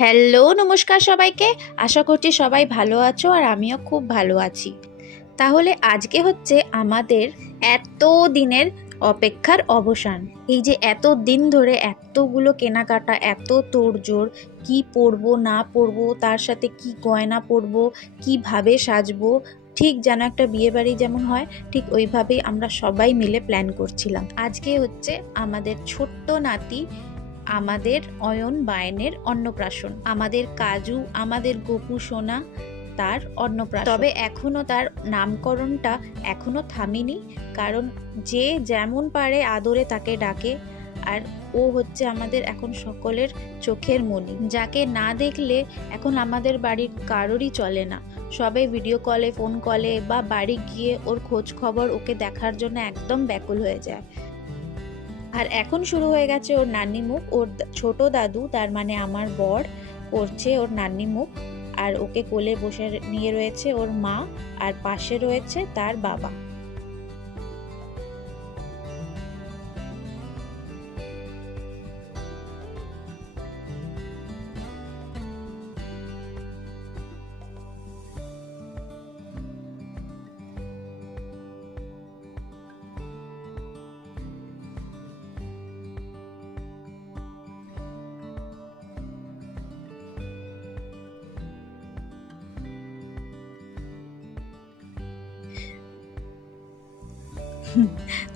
Hello, নমস্কার সবাইকে। আশা করছি সবাই ভালো আছো আর আমিও খুব ভালো আছি। তাহলে আজকে হচ্ছে আমাদের এত দিনের অপেক্ষার অবসান। এই যে এত দিন ধরে এতগুলো কেনাকাটা, এত তোড়জোড়, কি পরবো না পরবো, তার সাথে কি গয়না পরবো, কিভাবে সাজবো, ঠিক যেন একটা বিয়ে বাড়ি যেমন হয় ঠিক ওইভাবেই আমরা সবাই মিলে প্ল্যান করছিলাম। আজকে হচ্ছে আমাদের ছোট্ট নাতি, আমাদের অয়ন বায়নের অন্নপ্রাশন, আমাদের কাজু, আমাদের গোপু সোনা তার অন্নপ্রাশন। তবে এখনো তার নামকরণটা এখনো থামেনি, কারণ যে যেমন পারে আদরে তাকে ডাকে। আর ও হচ্ছে আমাদের এখন সকলের চোখের মণি, যাকে না দেখলে এখন আমাদের বাড়ির কারোরই চলে না। সবাই ভিডিও কলে, ফোন কলে বা বাড়ি গিয়ে ওর খোঁজ খবর, ওকে দেখার জন্য একদম ব্যাকুল হয়ে যায়। আর এখন শুরু হয়ে গেছে ওর নান্নি মুখ। ওর ছোট দাদু, তার মানে আমার বর, করছে ওর নান্নি মুখ। আর ওকে কোলে বসে নিয়ে রয়েছে ওর মা, আর পাশে রয়েছে তার বাবা।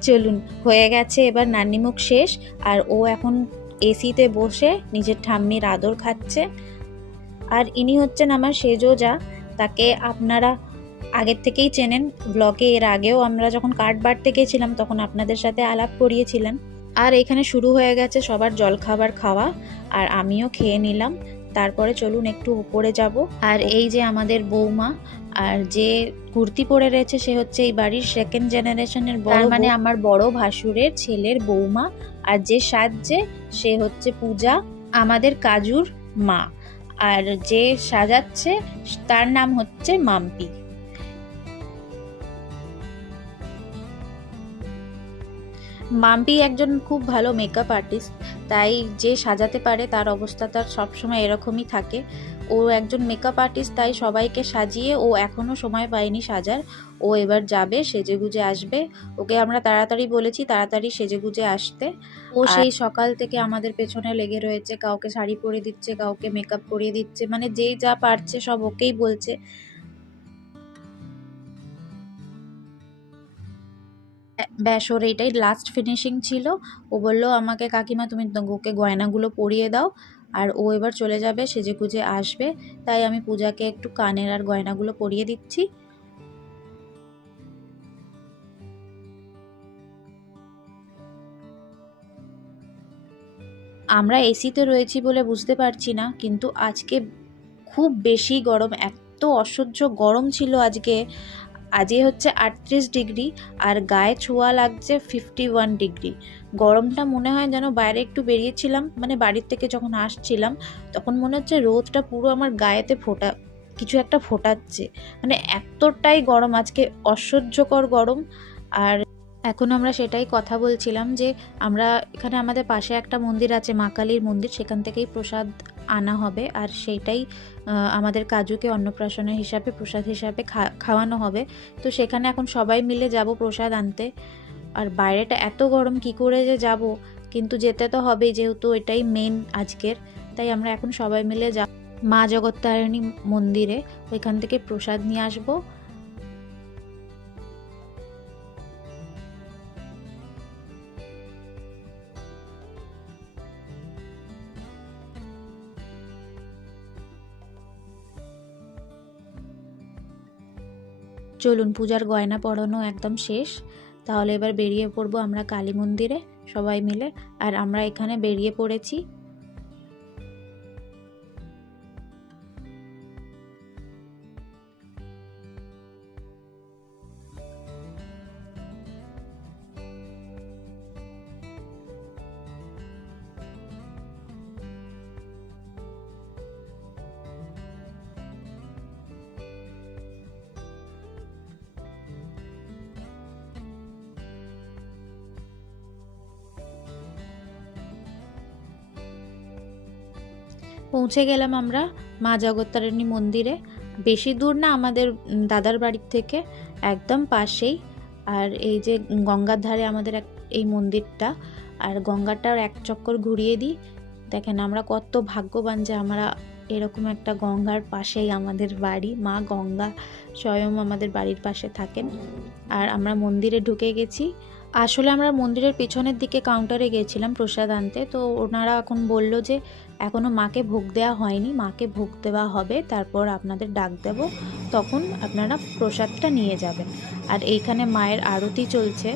চলুন, হয়ে গেছে এবার নান্নিমুখ শেষ। আর ও এখন এসিতে বসে নিজের ঠাম্মির আদর খাচ্ছে। আর ইনি হচ্ছেন আমার সেজো যা। তাকে আপনারা আগের থেকেই চেনেন, ব্লগে এর আগেও আমরা যখন কার্ড বাড়তে গেছিলাম তখন আপনাদের সাথে আলাপ করিয়েছিলেন। আর এখানে শুরু হয়ে গেছে সবার জলখাবার খাওয়া, আর আমিও খেয়ে নিলাম। তারপরে চলুন একটু উপরে যাব। আর এই যে আমাদের বৌমা, আর যে কুর্তি পরে রয়েছে সে হচ্ছে এই বাড়ির সেকেন্ড জেনারেশনের বড়, মানে আমার বড় ভাসুরের ছেলের বৌমা। আর যে সাজছে সে হচ্ছে পূজা, আমাদের কাজুর মা। আর যে সাজাচ্ছে তার নাম হচ্ছে মাম্পি। মাম্পি একজন খুব ভালো মেকআপ আর্টিস্ট, তাই যে সাজাতে পারে তার অবস্থা তার সবসময় এরকমই থাকে। ও একজন মেকআপ আর্টিস্ট, তাই সবাইকে সাজিয়ে ও এখনও সময় পায়নি সাজার। ও এবার যাবে, সেজেগুজে আসবে। ওকে আমরা তাড়াতাড়ি বলেছি তাড়াতাড়ি সেজেগুজে আসতে। ও সেই সকাল থেকে আমাদের পেছনে লেগে রয়েছে, কাউকে শাড়ি পরিয়ে দিচ্ছে, কাউকে মেকআপ করিয়ে দিচ্ছে, মানে যেই যা পারছে সব ওকেই বলছে। ব্যাস ওর এইটাই লাস্ট ফিনিশিং ছিল। ও বললো আমাকে, কাকিমা তুমি ওকে গয়নাগুলো পরিয়ে দাও। আর ও এবার চলে যাবে, সেজেগুজে আসবে। তাই আমি পূজাকে একটু কানের আর গয়নাগুলো পরিয়ে দিচ্ছি। আমরা এসিতে রয়েছি বলে বুঝতে পারছি না, কিন্তু আজকে খুব বেশি গরম, এত অসহ্য গরম ছিল আজকে। আজকে হচ্ছে 38 ডিগ্রি, আর গায়ে ছোঁয়া লাগছে 51 ডিগ্রি। গরমটা মনে হয় যেন বাইরে একটু বেরিয়েছিলাম, মানে বাড়ির থেকে যখন আসছিলাম তখন মনে হচ্ছে রোদটা পুরো আমার গায়েতে কিছু একটা ফোটাচ্ছে। মানে এতটাই গরম আজকে, অসহ্যকর গরম। আর এখন আমরা সেটাই কথা বলছিলাম যে আমরা এখানে আমাদের পাশে একটা মন্দির আছে, মা কালীর মন্দির, সেখান থেকেই প্রসাদ আনা হবে। আর সেইটাই আমাদের কাজুকে অন্নপ্রাশনের হিসাবে প্রসাদ হিসাবে খাওয়ানো হবে। তো সেখানে এখন সবাই মিলে যাব প্রসাদ আনতে। আর বাইরেটা এত গরম, কি করে যে যাব, কিন্তু যেতে তো হবেই, যেহেতু এটাই মেন আজকের। তাই আমরা এখন সবাই মিলে যাব মা জগত্তারিণী মন্দিরে, ওইখান থেকে প্রসাদ নিয়ে আসবো। চলুন, পূজার গয়না পরানো একদম শেষ। তাহলে এবার বেরিয়ে পড়বো আমরা কালী মন্দিরে সবাই মিলে। আর আমরা এখানে বেরিয়ে পড়েছি। পৌঁছে গেলাম আমরা মা জগত্তারিণী মন্দিরে। বেশি দূর না আমাদের দাদার বাড়ির থেকে, একদম পাশেই। আর এই যে গঙ্গার ধারে আমাদের এই মন্দিরটা, আর গঙ্গাটার এক চক্কর ঘুরিয়ে দিই। দেখেন আমরা কত ভাগ্যবান যে আমরা এরকম একটা গঙ্গার পাশেই আমাদের বাড়ি। মা গঙ্গা স্বয়ং আমাদের বাড়ির পাশে থাকেন। আর আমরা মন্দিরে ঢুকে গেছি। আসলে আমরা মন্দিরের পেছনের দিকে কাউন্টারে গেছিলাম প্রসাদ আনতে, তো ওনারা এখন বলল যে এখনও মাকে ভোগ দেওয়া হয়নি, মাকে ভোগ দেওয়া হবে, তারপর আপনাদের ডাক দেব, তখন আপনারা প্রসাদটা নিয়ে যাবেন। আর এইখানে মায়ের আরতি চলছে,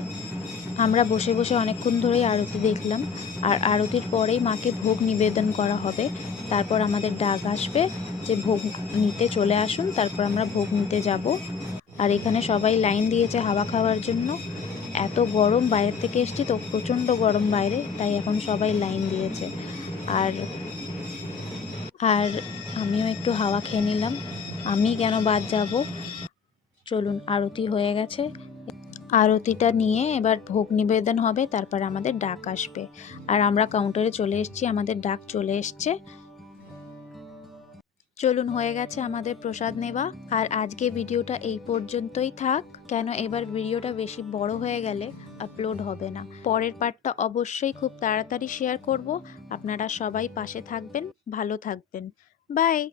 আমরা বসে বসে অনেকক্ষণ ধরেই আরতি দেখলাম। আর আরতির পরেই মাকে ভোগ নিবেদন করা হবে, তারপর আমাদের ডাক আসবে যে ভোগ নিতে চলে আসুন, তারপর আমরা ভোগ নিতে যাব। আর এখানে সবাই লাইন দিয়েছে হাওয়া খাওয়ার জন্য। এত গরম, বাইরের থেকে এসেছি তো প্রচণ্ড গরম বাইরে, তাই এখন সবাই লাইন দিয়েছে। আর আর আমিও একটু হাওয়া খেয়ে নিলাম, আমি কেন বাদ যাব। চলুন, আরতি হয়ে গেছে, আরতিটা নিয়ে এবার ভোগ নিবেদন হবে, তারপর আমাদের ডাক আসবে। আর আমরা কাউন্টারে চলে এসেছি, আমাদের ডাক চলে এসছে। চলুন, হয়ে গেছে আমাদের প্রসাদ নেওয়া। আর আজকে ভিডিওটা এই পর্যন্তই থাক, কেন এবার ভিডিওটা বেশি বড় হয়ে গেলে আপলোড হবে না। পরের পার্টটা অবশ্যই খুব তাড়াতাড়ি শেয়ার করব। আপনারা সবাই পাশে থাকবেন, ভালো থাকবেন। বাই।